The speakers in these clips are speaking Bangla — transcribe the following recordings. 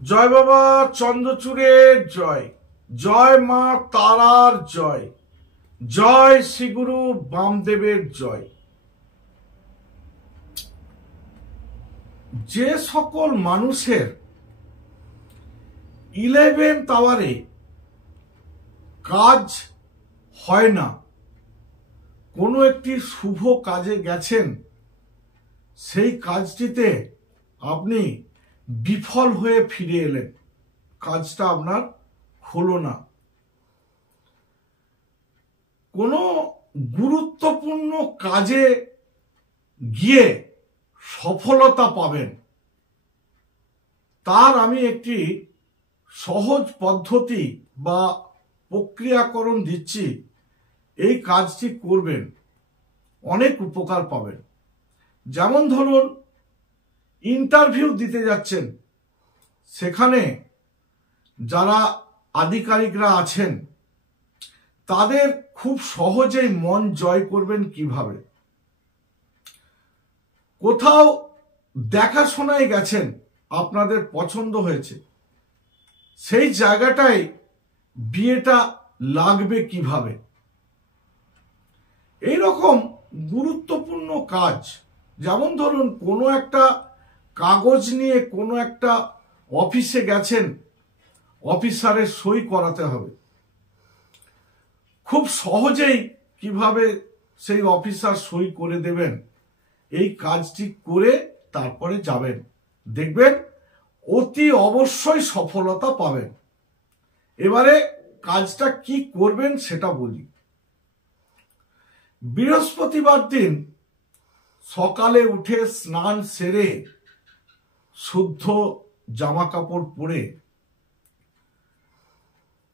জয় বাবা চন্দ্রচূড়ের জয়, জয় মা তারার জয়, জয় শ্রীগুরু বামদেবের জয়। যে সকল মানুষের 11th আওয়ারে কাজ হয় না, কোনো একটি শুভ কাজে গেছেন, সেই কাজটিতে আপনি বিফল হয়ে ফিরে এলেন, কাজটা আপনার হলো না। কোনো গুরুত্বপূর্ণ কাজে গিয়ে সফলতা পাবেন, তার আমি একটি সহজ পদ্ধতি বা প্রক্রিয়াকরণ দিচ্ছি। এই কাজটি করবেন, অনেক উপকার পাবেন। যেমন ধরুন, ইন্টারভিউ দিতে যাচ্ছেন, সেখানে যারা আধিকারিকরা আছেন তাদের খুব সহজেই মন জয় করবেন কিভাবে। কোথাও দেখাশোনায় গেছেন, আপনাদের পছন্দ হয়েছে, সেই জায়গাটায় বিয়েটা লাগবে কিভাবে। এই রকম গুরুত্বপূর্ণ কাজ, যেমন ধরুন কোনো একটা কাগজ নিয়ে কোনো একটা অফিসে গেছেন, অফিসারের সই করাতে হবে। খুব সহজেই কিভাবে সেই অফিসার সই করে দেবেন, এই কাজটি করে তারপরে যাবেন, দেখবেন অতি অবশ্যই সফলতা পাবেন। এবারে কাজটা কি করবেন সেটা বলি। বৃহস্পতিবার দিন সকালে উঠে স্নান সেরে শুদ্ধ জামা কাপড় পরে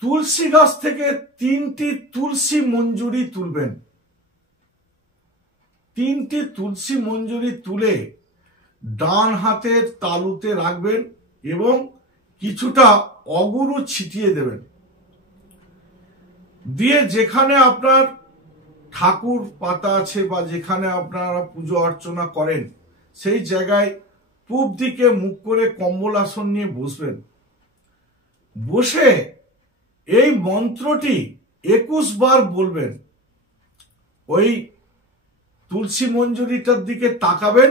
তুলসী গাছ থেকে 3টি তুলসী মঞ্জুরি তুলবেন। 3টি তুলসী মঞ্জুরি তুলে ডান হাতের তালুতে রাখবেন এবং কিছুটা অগুরু ছিটিয়ে দেবেন। দিয়ে যেখানে আপনার ঠাকুর পাতা আছে বা যেখানে আপনারা পুজো অর্চনা করেন, সেই জায়গায় পূব দিকে মুখ করে কম্বল আসন নিয়ে বসবেন। বসে এই মন্ত্রটি 21 বার বলবেন। ওই তুলসী মঞ্জুরিটার দিকে তাকাবেন,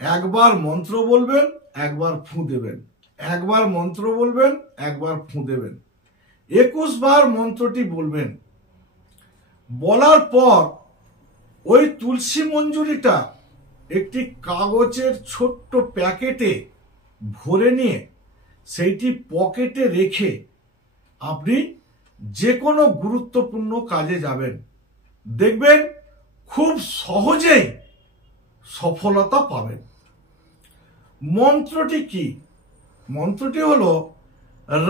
একবার মন্ত্র বলবেন, একবার ফু দেবেন, একবার মন্ত্র বলবেন, একবার ফু দেবেন। 21 বার মন্ত্রটি বলবেন। বলার পর ওই তুলসী মঞ্জুরিটা একটি কাগজের ছোট্ট প্যাকেটে ভরে নিয়ে সেইটি পকেটে রেখে আপনি যে কোনো গুরুত্বপূর্ণ কাজে যাবেন, দেখবেন খুব সহজেই সফলতা পাবেন। মন্ত্রটি কি? মন্ত্রটি হলো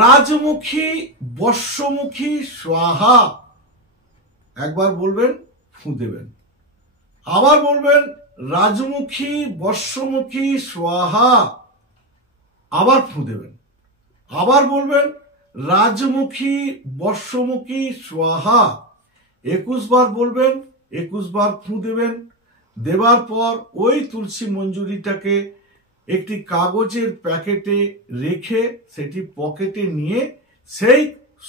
রাজমুখী বর্ষমুখী স্বাহা। একবার বলবেন, ফু দেবেন। আবার বলবেন রাজমুখী বর্ষমুখী স্বাহা, আবার ফু দেবেন। আবার বলবেন রাজমুখী বর্ষমুখী স্বাহা, 21 বার বলবেন, 21 বার ফু দেবেন। দেবার পর ওই তুলসী মঞ্জুরিটাকে একটি কাগজের প্যাকেটে রেখে সেটি পকেটে নিয়ে সেই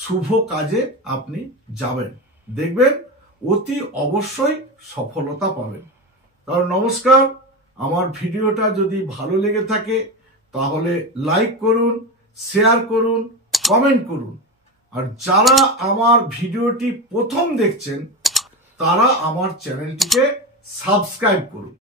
শুভ কাজে আপনি যাবেন, দেখবেন অতি অবশ্যই সফলতা পাবেন। তাহলে নমস্কার। আমার ভিডিওটা যদি ভালো লেগে থাকে তাহলে লাইক করুন, শেয়ার করুন, কমেন্ট করুন। আর যারা আমার ভিডিওটি প্রথম দেখছেন তারা আমার চ্যানেলটিকে সাবস্ক্রাইব করুন।